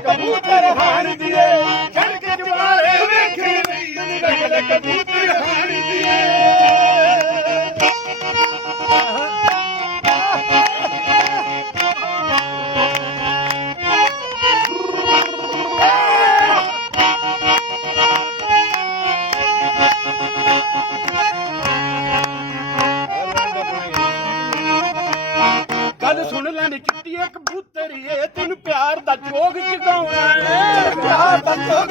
ਕਬੂਤਰ ਹਾਰ ਦੀਏ ਛੜ ਕੇ ਜਵਾਰੇ ਵੇਖਣ ਲਈ ਕਬੂਤਰ ਹਾਰ ਦੀਏ ਗੱਲ ਸੁਣ ਲੈ ਇੱਕ ਚਿੱਟੀਏ ਕਬੂਤਰੀਏ ਤੈਨੂੰ ਪਿਆਰ ਦਾ ਜੋਗ ਜਗਾਉਣਾ ਹੈ ਪਿਆਰ ਦਾ ਜੋਗ